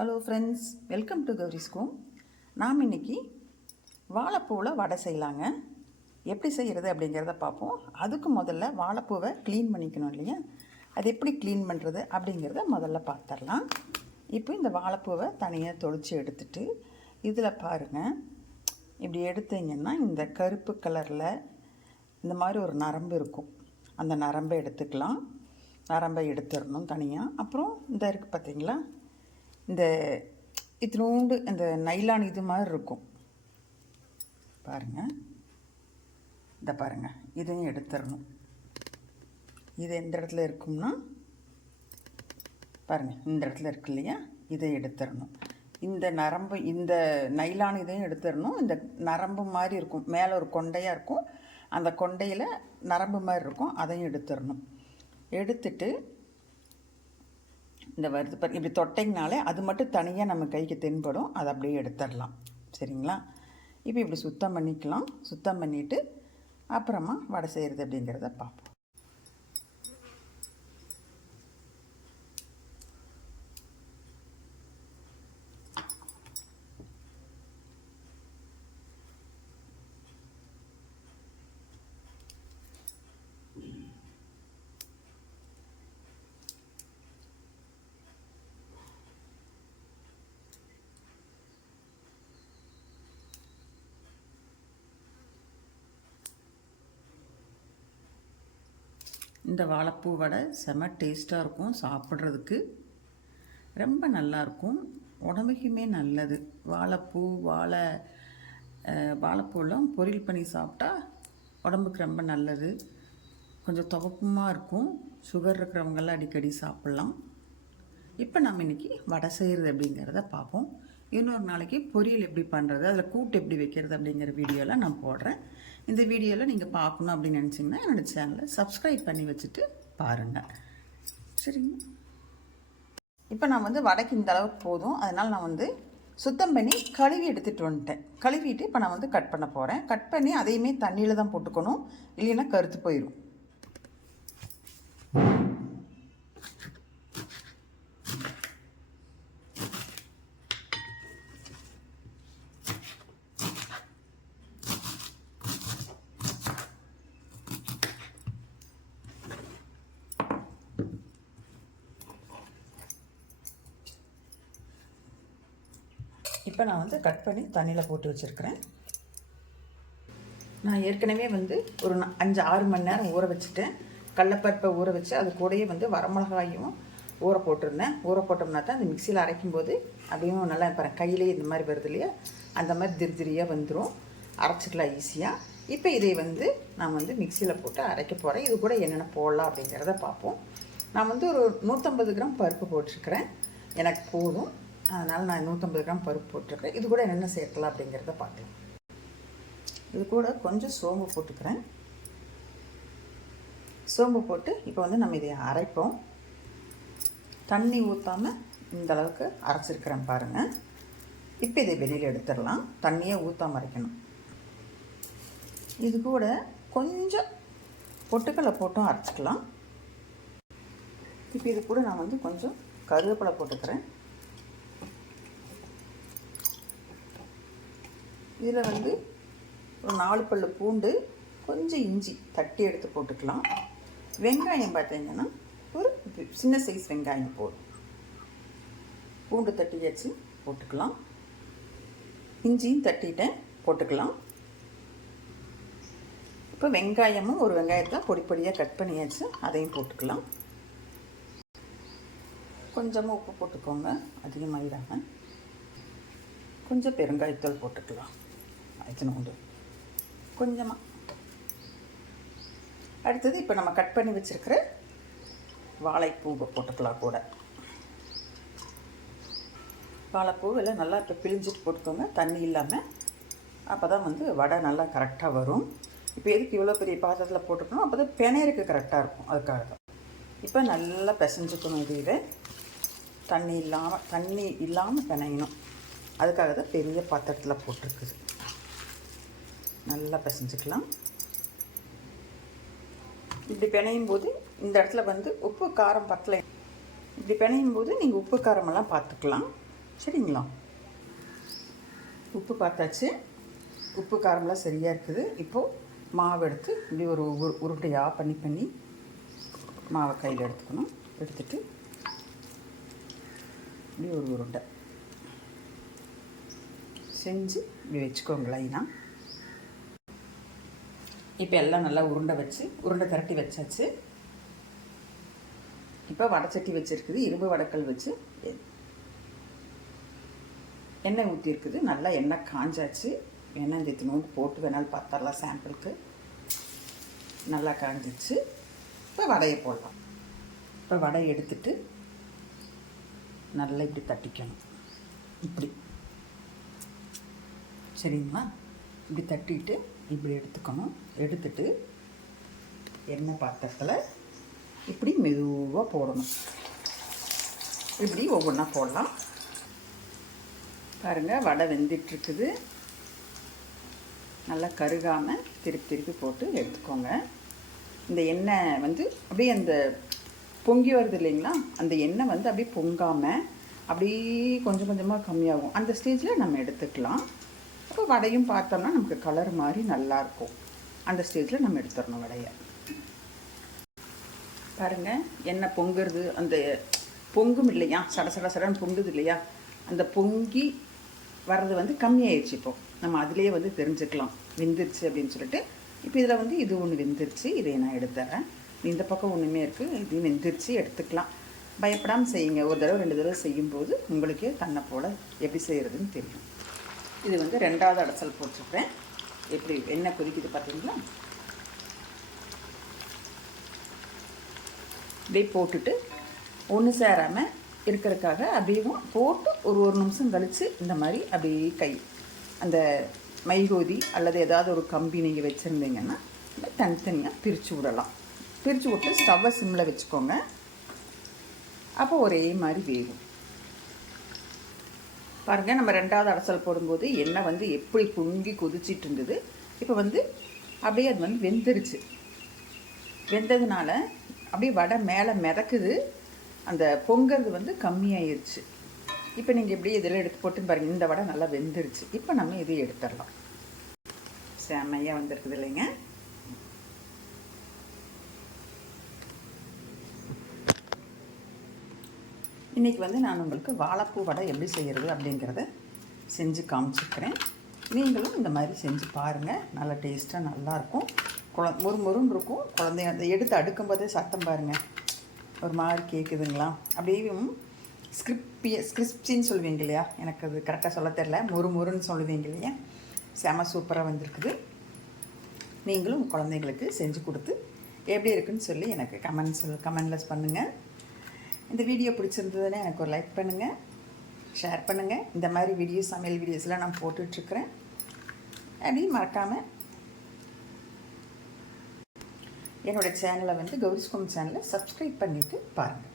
Hello friends, welcome to Gowri's home. நாம் இன்றைக்கி வாழைப்பூவில் வடை செய்யலாங்க. எப்படி செய்கிறது அப்படிங்கிறத பார்ப்போம். அதுக்கு முதல்ல வாழைப்பூவை க்ளீன் பண்ணிக்கணும் இல்லையா? அது எப்படி க்ளீன் பண்ணுறது அப்படிங்கிறத முதல்ல பார்த்துடலாம். இப்போ இந்த வாழைப்பூவை தனியாக தொளிச்சு எடுத்துட்டு இதில் பாருங்கள், இப்படி எடுத்தீங்கன்னா இந்த கருப்பு கலரில் இந்த மாதிரி ஒரு நரம்பு இருக்கும். அந்த நரம்பை எடுத்துக்கலாம். நரம்பை எடுத்துடணும் தனியாக. அப்புறம் இந்த இருக்குது பார்த்தீங்களா, இந்த இத்தினோண்டு இந்த நைலான் இது மாதிரி இருக்கும் பாருங்கள். இந்த பாருங்கள், இதையும் எடுத்துடணும். இது எந்த இடத்துல இருக்கும்னா பாருங்கள், இந்த இடத்துல இருக்கு இல்லையா, இதை எடுத்துடணும். இந்த நரம்பு, இந்த நைலான் இதையும் எடுத்துடணும். இந்த நரம்பு மாதிரி இருக்கும், மேலே ஒரு கொண்டையாக இருக்கும், அந்த கொண்டையில் நரம்பு மாதிரி இருக்கும், அதையும் எடுத்துடணும். எடுத்துட்டு இந்த வருது இப்படி தொட்டைங்கனாலே அது மட்டும் தனியாக நம்ம கைக்கு தென்படும், அதை அப்படியே எடுத்துடலாம். சரிங்களா? இப்போ இப்படி சுத்தம் பண்ணிக்கலாம். சுத்தம் பண்ணிவிட்டு அப்புறமா வடை செய்கிறது அப்படிங்கிறத பார்ப்போம். இந்த வாழைப்பூ வடை செம டேஸ்ட்டாக இருக்கும். சாப்பிட்றதுக்கு ரொம்ப நல்லாயிருக்கும், உடம்புக்குமே நல்லது. வாழைப்பூ வாழைப்பூலாம் பொரியல் பண்ணி சாப்பிட்டா உடம்புக்கு ரொம்ப நல்லது. கொஞ்சம் துவப்பமாக இருக்கும். சுகர் இருக்கிறவங்கெல்லாம் அடிக்கடி சாப்பிட்லாம். இப்போ நம்ம இன்றைக்கி வடை செய்கிறது அப்படிங்கிறத பார்ப்போம். இன்னொரு நாளைக்கு பொரியல் எப்படி பண்ணுறது, அதில் கூட்டு எப்படி வைக்கிறது அப்படிங்கிற வீடியோலாம் நான் போடுறேன். இந்த வீடியோவில் நீங்கள் பார்க்கணும் அப்படின்னு நினச்சிங்கன்னா என்னோடய சேனலை சப்ஸ்கிரைப் பண்ணி வச்சுட்டு பாருங்கள். சரிங்க? இப்போ நான் வடைக்கு இந்த அளவுக்கு போதும். அதனால் நான் சுத்தம் பண்ணி கழுவி எடுத்துகிட்டு வந்துட்டேன். கழுவிட்டு இப்போ நான் கட் பண்ண போகிறேன். கட் பண்ணி அதையுமே தண்ணியில் தான் போட்டுக்கணும், இல்லைன்னா கருத்து போயிடும். இப்போ நான் கட் பண்ணி தண்ணியில் போட்டு வச்சுருக்கிறேன். நான் ஏற்கனவே ஒரு 5-6 மணி நேரம் ஊற வச்சுட்டேன். கடலப்பருப்பை ஊற வச்சு அது கூடயே வரமிளகாயும் ஊற போட்டிருந்தேன். ஊற போட்டோம்னா தான் அந்த மிக்சியில் அரைக்கும்போது அப்படியும் நல்லா பாருங்கள், கையிலே இந்த மாதிரி வருது இல்லையா, அந்த மாதிரி திருதிரியாக வந்துடும், அரைச்சிக்கலாம் ஈஸியாக. இப்போ இதை நான் மிக்சியில் போட்டு அரைக்க போகிறேன். இது கூட என்னென்ன போடலாம் அப்படிங்கிறத பார்ப்போம். நான் ஒரு 150 கிராம் பருப்பு போட்டிருக்கிறேன். எனக்கு போதும், அதனால் நான் 150 கிராம் பருப்பு போட்டிருக்கேன். இது கூட என்னென்ன சேர்க்கலாம் அப்படிங்கிறத பார்க்கலாம். இது கூட கொஞ்சம் சோம்பு போட்டுக்கிறேன். சோம்பு போட்டு இப்போ நம்ம இதை அரைப்போம். தண்ணி ஊற்றாமல் இந்த அளவுக்கு அரைச்சிருக்கிறேன் பாருங்கள். இப்போ இதை வெளியில் எடுத்துடலாம். தண்ணியே ஊற்றாமல் அரைக்கணும். இது கூட கொஞ்சம் பொட்டுக்கடலை போட்டும் அரைச்சிக்கலாம். இப்போ இது கூட நான் கொஞ்சம் கருவேப்பிலை போட்டுக்கிறேன். இதில் ஒரு 4 பல்லு பூண்டு, கொஞ்சம் இஞ்சி தட்டி எடுத்து போட்டுக்கலாம். வெங்காயம் பார்த்தீங்கன்னா ஒரு சின்ன சைஸ் வெங்காயம் போடும். பூண்டு தட்டி வச்சு போட்டுக்கலாம். இஞ்சியும் தட்டிட்டேன், போட்டுக்கலாம். இப்போ வெங்காயமும் ஒரு வெங்காயத்தை பொடி பொடியாக கட் பண்ணியாச்சு, அதையும் போட்டுக்கலாம். கொஞ்சமாக உப்பு போட்டுக்கோங்க, அதிகமாகிடாமல். கொஞ்சம் பெருங்காயத்தூள் போட்டுக்கலாம், உண்டு கொஞ்சமாக. அடுத்தது இப்போ நம்ம கட் பண்ணி வச்சுருக்கிற வாழைப்பூவை போட்டுக்கலாம் கூட. வாழைப்பூவெல்லாம் நல்லா இப்போ பிழிஞ்சிட்டு போட்டுக்கோங்க, தண்ணி இல்லாமல். அப்போ தான் வடை நல்லா கரெக்டாக வரும். இப்போ எதுக்கு இவ்வளோ பெரிய பாத்திரத்தில் போட்டுக்கணும், அப்போ தான் பிணையருக்கு கரெக்டாக இருக்கும், அதுக்காக தான். இப்போ நல்லா பிசைஞ்சுக்கணும். இதை தண்ணி இல்லாமல் பிணையணும், அதுக்காக தான் பெரிய பாத்திரத்தில் போட்டிருக்குது. நல்லா பிசைஞ்சிக்கலாம். இப்படி பிணையும் போது இந்த இடத்துல உப்பு காரம் பத்தலை. இப்படி பிணையும் போது நீங்கள் உப்பு காரமெல்லாம் பார்த்துக்கலாம். சரிங்களா? உப்பு பார்த்தாச்சு. உப்பு காரம்லாம் சரியாக இருக்குது. இப்போது மாவு எடுத்து இப்படி ஒரு உருண்டையாக பண்ணி மாவை கையில் எடுத்துக்கணும். எடுத்துட்டு இப்படி ஒரு உருண்டை செஞ்சு இப்படி வச்சுக்கோங்க லைனாக. இப்போ எல்லாம் நல்லா உருண்டை திரட்டி வச்சாச்சு. இப்போ வடைச்சட்டி வச்சுருக்குது. இரும்பு வடைக்கல் வச்சு எண்ணெய் ஊற்றிருக்குது. நல்லா எண்ணெய் காஞ்சாச்சு. எண்ணெய் இந்த நோக்கு போட்டு வேணாலும் பார்த்தரலாம் சாம்பிளுக்கு. நல்லா காஞ்சிச்சு. இப்போ வடையை போடலாம். இப்போ வடையை எடுத்துட்டு நல்லா இப்படி தட்டிக்கணும். இப்படி சரிங்களா? இப்படி தட்டிட்டு இப்படி எடுத்துக்கணும். எடுத்துட்டு எண்ணெய் பாத்திரத்தில் இப்படி மெதுவாக போடணும். இப்படி ஒவ்வொன்றா போடலாம். பாருங்கள், வடை வெந்துட்டுருக்குது. நல்லா கருகாமல் திருப்பி போட்டு எடுத்துக்கோங்க. இந்த எண்ணெய் அப்படியே அந்த பொங்கி வருது இல்லைங்களா, அந்த எண்ணெய் அப்படியே பொங்காமல் அப்படியே கொஞ்சம் கொஞ்சமாக கம்மியாகும். அந்த ஸ்டேஜில் நம்ம எடுத்துக்கலாம். அப்போ வடையும் பார்த்தோம்னா நமக்கு கலர் மாதிரி நல்லாயிருக்கும். அந்த ஸ்டேஜில் நம்ம எடுத்துடணும் வடையை. பாருங்கள், எண்ணெய் பொங்குறது, அந்த பொங்கும் இல்லையா, சடன்னு பொங்குது இல்லையா, அந்த பொங்கி வர்றது கம்மியாயிடுச்சு. இப்போது நம்ம அதிலே தெரிஞ்சுக்கலாம் வெந்துருச்சு அப்படின்னு சொல்லிட்டு. இப்போ இதில் இது ஒன்று வெந்துருச்சு. இதை நான் எடுத்துறேன். இந்த பக்கம் ஒன்றுமே இருக்குது, இது வெந்துருச்சு, எடுத்துக்கலாம். பயப்படாமல் செய்யுங்க. ஒரு தடவை 2 தடவை செய்யும்போது உங்களுக்கே தன்னை போல் எப்படி செய்கிறதுன்னு தெரியும். இது 2வது அடைசல் போட்டிருப்பேன். எப்படி எண்ணெய் கொதிக்குது பார்த்தீங்களா? இப்படியே போட்டுட்டு ஒன்று சேராமல் இருக்கிறதுக்காக அப்படியும் போட்டு ஒரு நிமிஷம் கழித்து இந்த மாதிரி அப்படியே அந்த மைகோதி அல்லது ஏதாவது ஒரு கம்பி நீங்கள் வச்சுருந்தீங்கன்னா தனித்தனியாக பிரித்து விடலாம். பிரித்து விட்டு ஸ்டவ்வை சிம்மில் வச்சுக்கோங்க. அப்போ ஒரே மாதிரி வேகும். பாருங்கள், நம்ம 2வது அடைசல் போடும்போது எண்ணெய் எப்படி பொங்கி கொதிச்சிட்டு இருந்தது. இப்போ அப்படியே அது வெந்துருச்சு. வெந்ததுனால அப்படியே வடை மேலே மிதக்குது. அந்த பொங்கிறது கம்மியாயிருச்சு. இப்போ நீங்கள் எப்படி இதில் எடுத்து போட்டு பாருங்கள், இந்த வடை நல்லா வெந்துருச்சு. இப்போ நம்ம இதை எடுத்துடலாம். செம்மையாக வந்திருக்குது இல்லைங்க? இன்றைக்கி நான் உங்களுக்கு வாழைப்பூ வடை எப்படி செய்கிறது அப்படிங்கிறத செஞ்சு காமிச்சிருக்கிறேன். நீங்களும் இந்த மாதிரி செஞ்சு பாருங்கள். நல்லா டேஸ்ட்டாக நல்லாயிருக்கும். முறுமுறுன்னு இருக்கும். குழந்தைங்க அந்த எடுத்து அடுக்கும்போதே சத்தம் பாருங்கள், ஒரு மாதிரி கேட்குதுங்களா. அப்படியே ஸ்கிரிப்சின்னு சொல்லுவீங்க இல்லையா, எனக்கு அது கரெக்டாக சொல்ல தெரியல, முறுமுறுன்னு சொல்லுவீங்க இல்லையா. செம சூப்பராக வந்திருக்குது. நீங்களும் உங்கள் குழந்தைங்களுக்கு செஞ்சு கொடுத்து எப்படி இருக்குன்னு சொல்லி எனக்கு கமெண்ட்லெஸ் பண்ணுங்கள். இந்த வீடியோ பிடிச்சிருந்ததுன்னா எனக்கு ஒரு லைக் பண்ணுங்கள், ஷேர் பண்ணுங்கள். இந்த மாதிரி சமையல் வீடியோஸ்லாம் நான் போட்டுட்ருக்குறேன். அப்படி மறக்காமல் என்னோடய சேனலை கௌரிஸ்கோம் சேனலை சப்ஸ்கிரைப் பண்ணிவிட்டு பாருங்கள்.